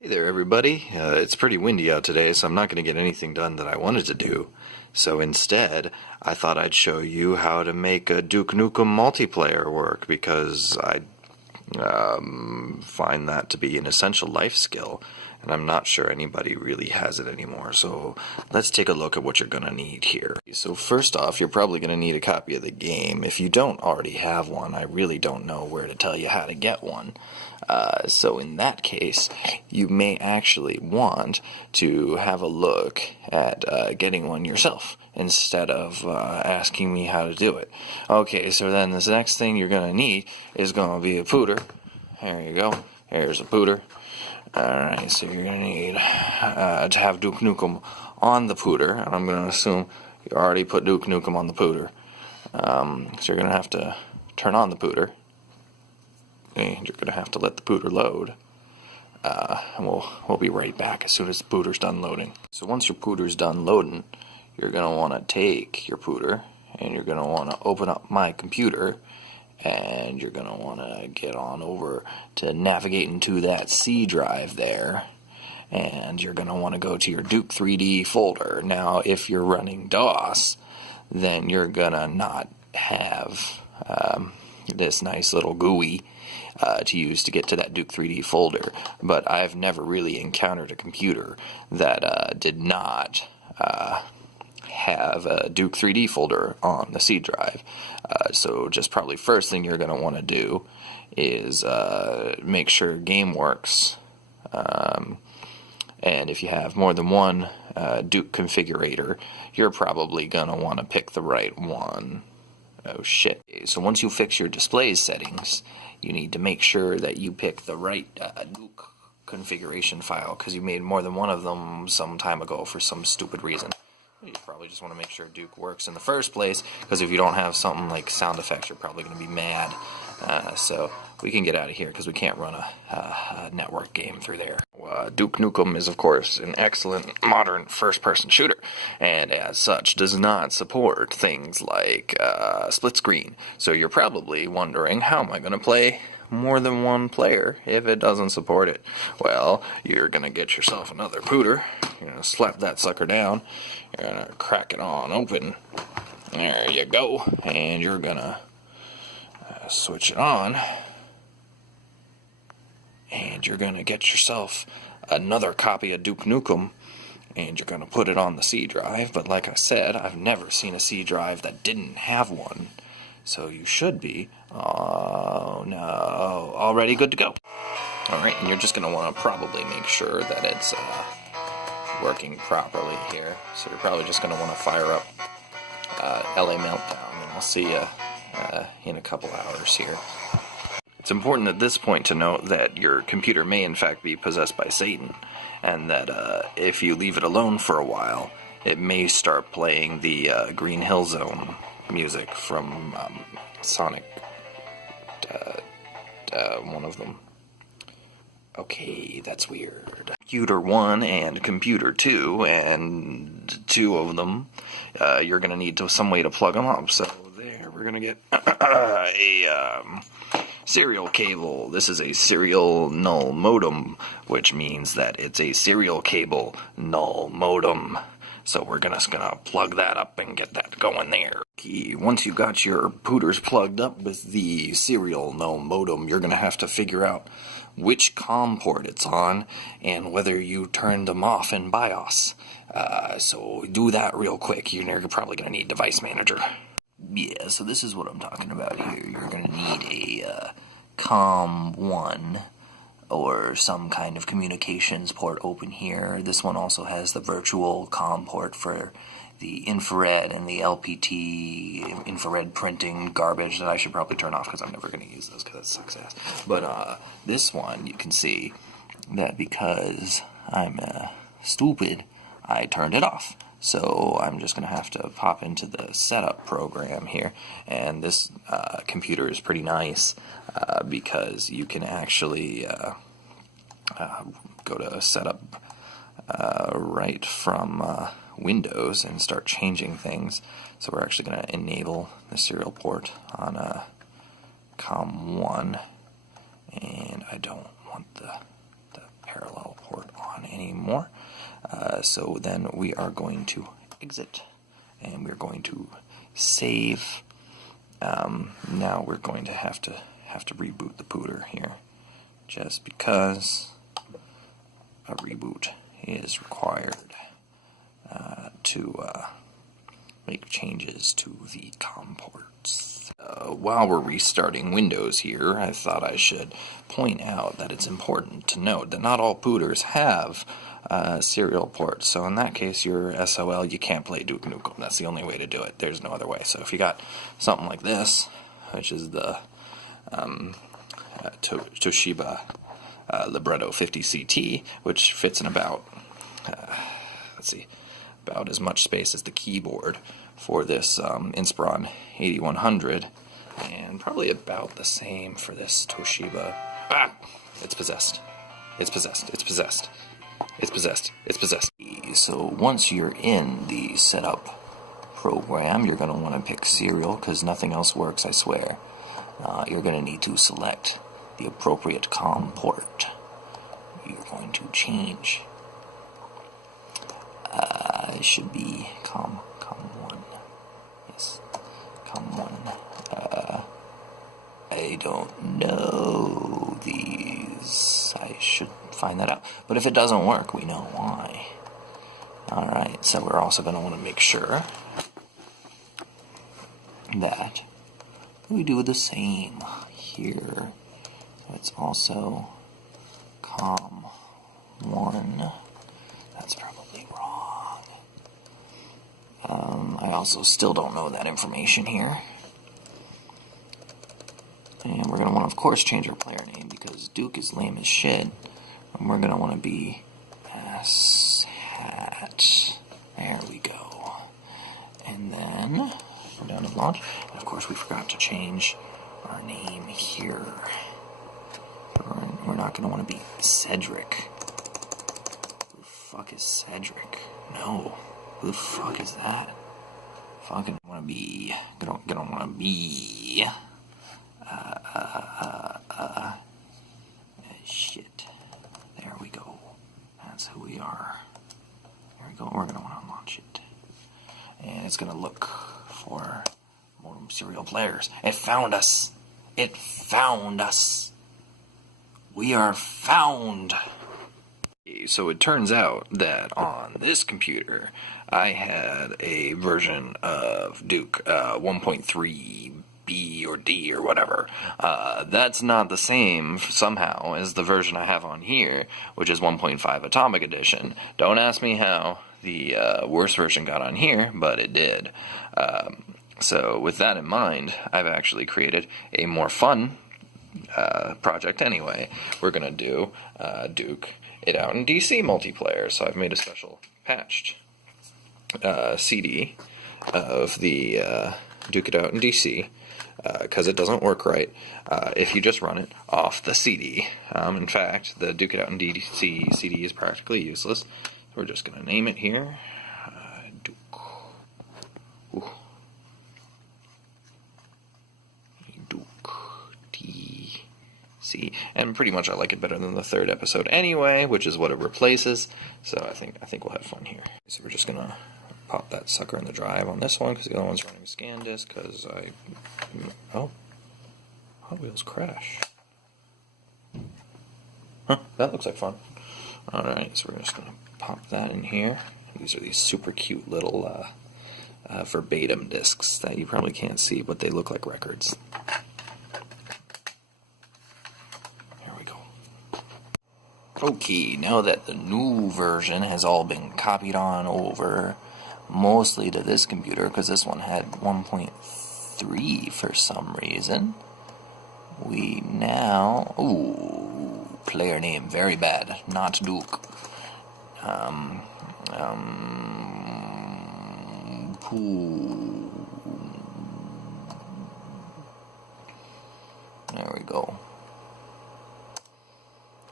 Hey there, everybody. It's pretty windy out today, so I'm not going to get anything done that I wanted to do. So instead, I thought I'd show you how to make a Duke Nukem multiplayer work, because I find that to be an essential life skill, and I'm not sure anybody really has it anymore. So let's take a look at what you're going to need here. So first off, you're probably going to need a copy of the game. If you don't already have one, I really don't know where to tell you how to get one. So in that case, you may actually want to have a look at getting one yourself instead of asking me how to do it. Okay, so then this next thing you're going to need is going to be a pooter. There you go. Here's a pooter. Alright, so you're going to need to have Duke Nukem on the pooter, and I'm going to assume you already put Duke Nukem on the pooter. So you're going to have to turn on the pooter. And you're going to have to let the pooter load. And we'll be right back as soon as the pooter's done loading. So once your pooter's done loading, you're going to want to take your pooter and you're going to want to open up My Computer, and you're going to want to get on over to navigating to that C drive there, and you're going to want to go to your Duke3d folder. Now if you're running DOS, then you're going to not have this nice little GUI to use to get to that Duke3d folder, but I've never really encountered a computer that did not have a Duke3d folder on the C drive. So just probably first thing you're going to want to do is make sure game works, and if you have more than one Duke configurator, you're probably going to want to pick the right one. Oh shit. So once you fix your display settings, you need to make sure that you pick the right Duke configuration file, because you made more than one of them some time ago for some stupid reason. You probably just want to make sure Duke works in the first place, because if you don't have something like sound effects, you're probably going to be mad. So we can get out of here because we can't run a network game through there. Duke Nukem is, of course, an excellent modern first-person shooter, and as such does not support things like split screen. So you're probably wondering, how am I going to play more than one player if it doesn't support it? Well, you're going to get yourself another pooter. You're going to slap that sucker down. You're going to crack it on open. There you go. And you're going to switch it on. And you're going to get yourself another copy of Duke Nukem, and you're going to put it on the C drive. But like I said, I've never seen a C drive that didn't have one. So you should be, oh no, already good to go. Alright, and you're just going to want to probably make sure that it's working properly here. So you're probably just going to want to fire up LA Meltdown, and I'll see you in a couple hours here. It's important at this point to note that your computer may in fact be possessed by Satan, and that if you leave it alone for a while, it may start playing the Green Hill Zone music from Sonic, one of them. Okay, that's weird. Computer 1 and Computer 2, and two of them, you're going to need some way to plug them up. So there, we're going to get a serial cable. This is a serial null modem, which means that it's a serial cable null modem. So we're gonna plug that up and get that going there. Okay, once you got your pooters plugged up with the serial null modem, you're gonna have to figure out which COM port it's on and whether you turned them off in BIOS. So do that real quick. You're probably gonna need Device Manager. Yeah, so this is what I'm talking about here. You're gonna need a COM1 or some kind of communications port open here. This one also has the virtual COM port for the infrared and the LPT infrared printing garbage that I should probably turn off because I'm never going to use those because that sucks ass. But this one, you can see that because I'm stupid, I turned it off. So I'm just going to have to pop into the setup program here, and this computer is pretty nice because you can actually go to setup right from Windows and start changing things. So we're actually going to enable the serial port on COM1, and I don't want the parallel port. anymore. So then we are going to exit, and we're going to save. Now we're going to have to reboot the pooter here, just because a reboot is required to make changes to the COM ports. While we're restarting Windows here, I thought I should point out that it's important to note that not all pooters have serial ports. So in that case, your SOL, you can't play Duke Nukem. That's the only way to do it. There's no other way. So if you got something like this, which is the Toshiba Libretto 50CT, which fits in about, about as much space as the keyboard for this Inspiron 8100, and probably about the same for this Toshiba. Ah! It's possessed. It's possessed. It's possessed. It's possessed. It's possessed. So once you're in the setup program, you're going to want to pick serial, because nothing else works, I swear. You're going to need to select the appropriate COM port. You're going to change. It should be COM1. Yes, COM1. I don't know these. I should find that out. But if it doesn't work, we know why. Alright, so we're also going to want to make sure that we do the same here. It's also COM1. That's probably wrong. I also still don't know that information here. And we're going to want to, of course, change our player name, because Duke is lame as shit. And we're going to want to be asshat. There we go. And then go down to launch. And of course, we forgot to change our name here. We're not going to want to be Cedric. Who the fuck is Cedric? No. Who the fuck is that? Fucking want to be. Gonna want to be. Shit. There we go. That's who we are. There we go. We're gonna want to launch it, and it's gonna look for more serial players. It found us. It found us. We are found. So it turns out that on this computer, I had a version of Duke 1.3B or D or whatever. That's not the same somehow as the version I have on here, which is 1.5 Atomic Edition. Don't ask me how the worst version got on here, but it did. So with that in mind, I've actually created a more fun project anyway. We're going to do Duke It Out in DC Multiplayer. So I've made a special patched CD of the Duke It Out in DC, because it doesn't work right if you just run it off the CD. In fact, the Duke It Out in DC CD is practically useless. We're just going to name it here. Duke. Ooh. Duke DC. And pretty much I like it better than the third episode anyway, which is what it replaces. So I think we'll have fun here. So we're just going to pop that sucker in the drive on this one, because the other one's running scan disk, because oh, Hot Wheels crash. Huh, that looks like fun. Alright, so we're just going to pop that in here. These are these super cute little verbatim discs that you probably can't see, but they look like records. Here we go. Okay, now that the new version has all been copied on over, mostly to this computer, because this one had 1.3 for some reason, we now... Ooh, player name, very bad, not Duke. There we go.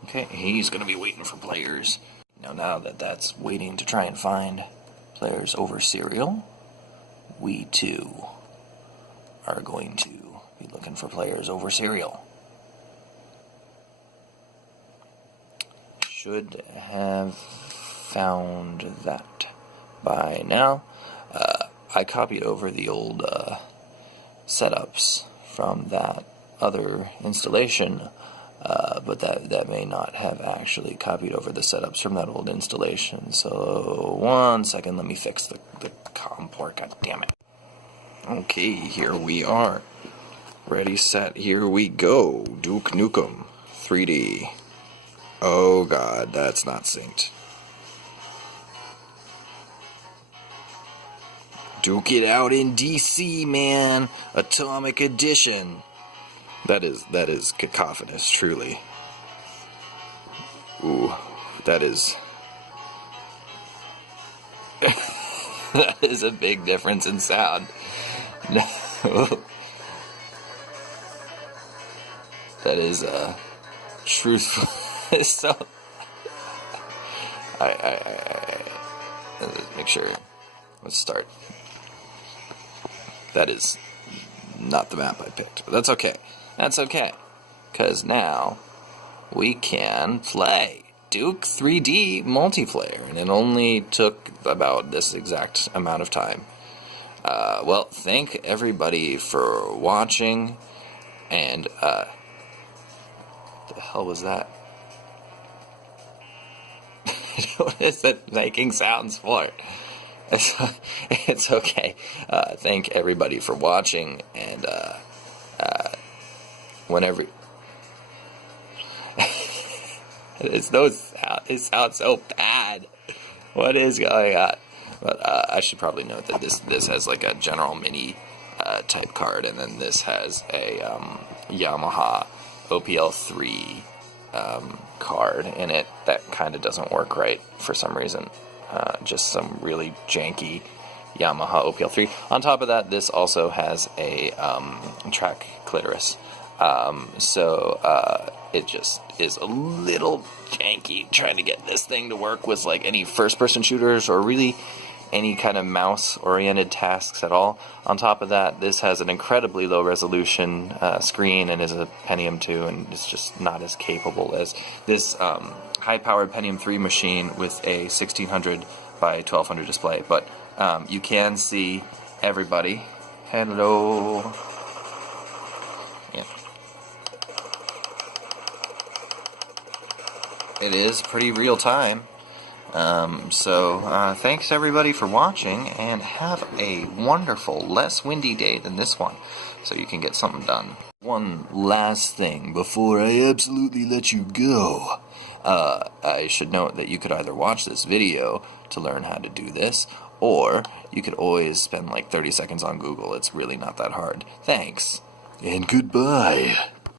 Okay, he's going to be waiting for players. Now that that's waiting to try and find players over serial, we too are going to be looking for players over serial. should have found that by now. I copied over the old setups from that other installation, but that may not have actually copied over the setups from that old installation. So, 1 second, let me fix the COM port, god damn it. Okay, here we are. Ready, set, here we go. Duke Nukem 3D. Oh god, that's not synced. Duke it out in DC, man. Atomic Edition. That is cacophonous, truly. Ooh, that is that is a big difference in sound. No. That is truthful. So let's make sure. Let's start. That is not the map I picked. But that's okay. That's okay. Because now we can play Duke 3D Multiplayer. And it only took about this exact amount of time. Well, thank everybody for watching. And, what the hell was that? What is it making sounds for? It's okay. Thank everybody for watching, and whenever it sounds so bad. What is going on? But I should probably note that this has like a General Mini type card, and then this has a Yamaha OPL3 card in it that kind of doesn't work right for some reason. Just some really janky Yamaha OPL3. On top of that, this also has a track clitoris. So it just is a little janky trying to get this thing to work with like any first-person shooters or really any kind of mouse-oriented tasks at all. On top of that, this has an incredibly low-resolution screen and is a Pentium 2, and it's just not as capable as this high-powered Pentium 3 machine with a 1600 by 1200 display. But you can see everybody. Hello. Yeah. It is pretty real time. So thanks everybody for watching, and have a wonderful, less windy day than this one, so you can get something done. One last thing before I absolutely let you go. I should note that you could either watch this video to learn how to do this, or you could always spend like 30 seconds on Google. It's really not that hard. Thanks, and goodbye.